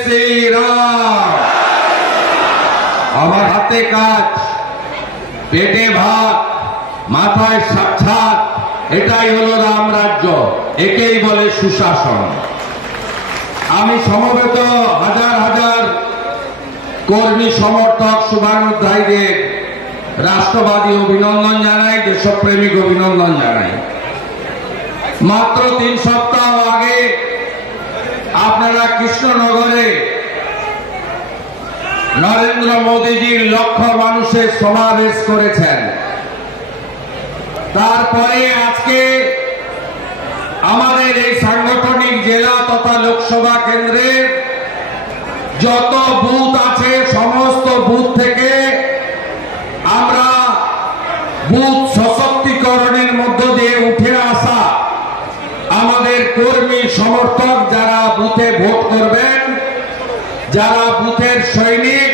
শ্রীরাম। আমার হাতে কাজ, পেটে ভাত, মাথায় সাক্ষাৎ, এটাই হলো রাম রাজ্য, একেই বলে সুশাসন। আমি সমবেত হাজার হাজার কর্মী সমর্থক শুভানুধ্যায়ীদের রাষ্ট্রবাদী অভিনন্দন জানাই, দেশপ্রেমিক অভিনন্দন জানাই। মাত্র 3 সপ্তাহ আগে আপনারা কৃষ্ণনগরে নরেন্দ্র মোদীজির লক্ষ মানুষের সমাবেশ করেছেন। তারপরে আজকে আমাদের এই সাংগঠনিক জেলা তথা লোকসভা কেন্দ্রের যত বুথ আছে সমস্ত বুথ থেকে আমরা বুথ সশক্তিকরণের মধ্য দিয়ে উঠে আসা আমাদের কর্মী সমর্থক যারা বুথে ভোট করবেন, যারা বুথের সৈনিক,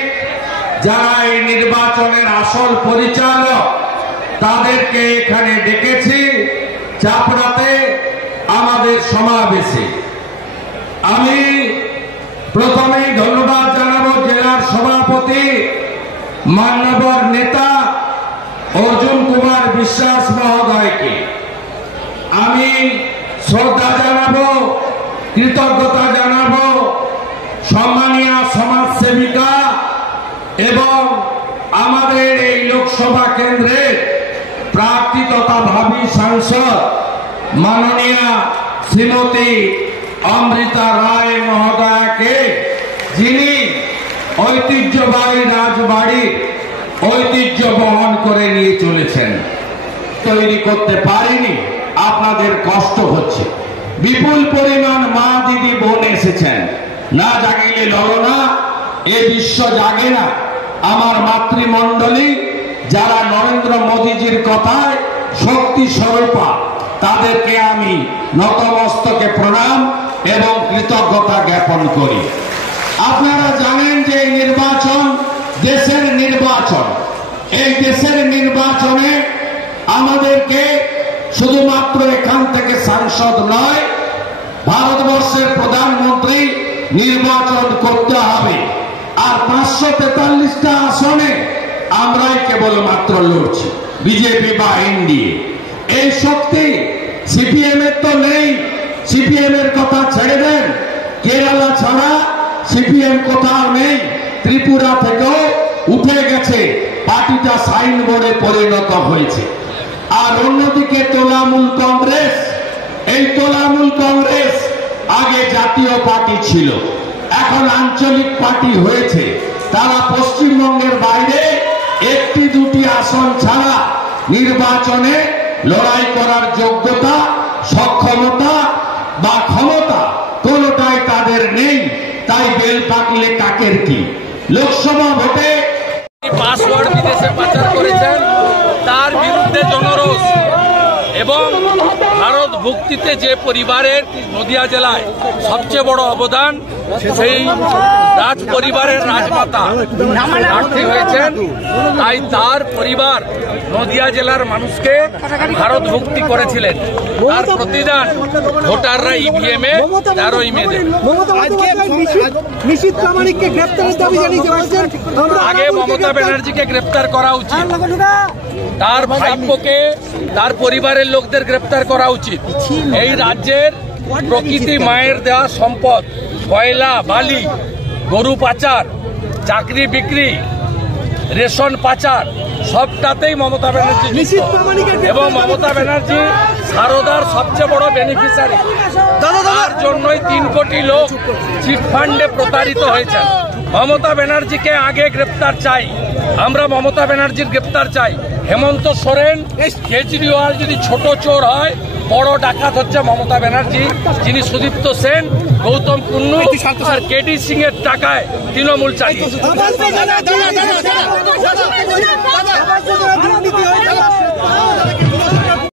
যারা এই নির্বাচনের আসল পরিচালক, তাদেরকে এখানে ডেকেছি চাপড়াতে আমাদের সমাবেশে। আমি প্রথমেই ধন্যবাদ জানাবো জেলার সভাপতি মাননীয় নেতা অর্জুন কুমার বিশ্বাস মহোদয়কে। আমি শ্রদ্ধা জানাবো, কৃতজ্ঞতা জানাবো সম্মানীয় সমাজসেবিকা এবং আমাদের এই লোকসভা কেন্দ্রের প্রার্থী তথা ভাবী সাংসদ মাননীয় শ্রীমতী অমৃতা রায় মহোদয়াকে, যিনি ঐতিহ্যবাহী রাজবাড়ির ঐতিহ্য বহন করে নিয়ে চলেছেন। তৈরি করতে পারিনি, আপনাদের কষ্ট হচ্ছে। বিপুল পরিমাণ মা দিদি বোন এসেছেন। না জাগিলে ললনা, এ বিশ্ব জাগে না। আমার মাতৃমণ্ডলী যারা নরেন্দ্র মোদীজির কথায় শক্তি স্বরূপা, তাদেরকে আমি নতমস্তকে প্রণাম এবং কৃতজ্ঞতা জ্ঞাপন করি। আপনারা জানেন যে এই নির্বাচন দেশের নির্বাচন। এই দেশের নির্বাচনে আমাদেরকে শুধুমাত্র এখান থেকে সাংসদ নয়, ভারতবর্ষের প্রধানমন্ত্রী নির্বাচন করতে হবে। আর 543টা আসনে আমরাই কেবলমাত্র লড়ছি, বিজেপি বা এনডিএ। এই শক্তি সিপিএম এর তো নেই। সিপিএম এর কথা ছেড়ে দেন, কেরালা ছাড়া সিপিএম কোথাও নেই। ত্রিপুরা থেকেও উঠে গেছে, পার্টিটা সাইনবোর্ডে পরিণত হয়েছে। আর অন্যদিকে তৃণমূল কংগ্রেস, এই তৃণমূল কংগ্রেস আগে জাতীয় পার্টি ছিল, এখন আঞ্চলিক পার্টি হয়েছে। তারা পশ্চিমবঙ্গের বাইরে 1-2টি আসন ছাড়া নির্বাচনে লড়াই করার যোগ্যতা, সক্ষমতা বা ক্ষমতা কোনটাই তাদের নেই। তাই বেল পাকলে কাকের কি। লোকসভা ভোটে পাসওয়ার্ড বিদেশে পাচার করেছেন, তার বিরুদ্ধে জনরোষ এবং ভারত ভুক্তিতে যে পরিবারের নদিয়া জেলায় সবচেয়ে বড় অবদান, সেই রাজ পরিবারের রাজমাতা প্রার্থী হয়েছেন। তাই তার পরিবার নদিয়া জেলার মানুষকে ভারত ভুক্তি করেছিলেন। তার প্রতিদান ভোটাররা ইভিএম এ 13ই মে দেবে। আগে মমতা ব্যানার্জিকে গ্রেপ্তার করা উচিত, তার ভাইপোকে, তার পরিবারের লোকদের গ্রেপ্তার করা উচিত। এই রাজ্যের প্রকৃতি মায়ের দেওয়া সম্পদ, কয়লা, বালি, গরু পাচার, চাকরি বিক্রি, রেশন পাচার, সবটাতেই মমতা ব্যানার্জি এবং মমতা ব্যানার্জি সারদার সবচেয়ে বড় বেনিফিশিয়ারি। তার জন্যই 3 কোটি লোক চিটফান্ডে প্রতারিত হয়েছেন। মমতা ব্যানার্জিকে আগে গ্রেপ্তার চাই, আমরা মমতা ব্যানার্জির গ্রেপ্তার চাই। হেমন্ত সোরেন, কেজরিওয়াল যদি ছোট চোর হয়, বড় ডাকাত হচ্ছে মমতা ব্যানার্জি, যিনি সুদীপ্ত সেন, গৌতম কুন্নু আর কেডি সিং এর টাকায় তৃণমূল চালিয়েছে।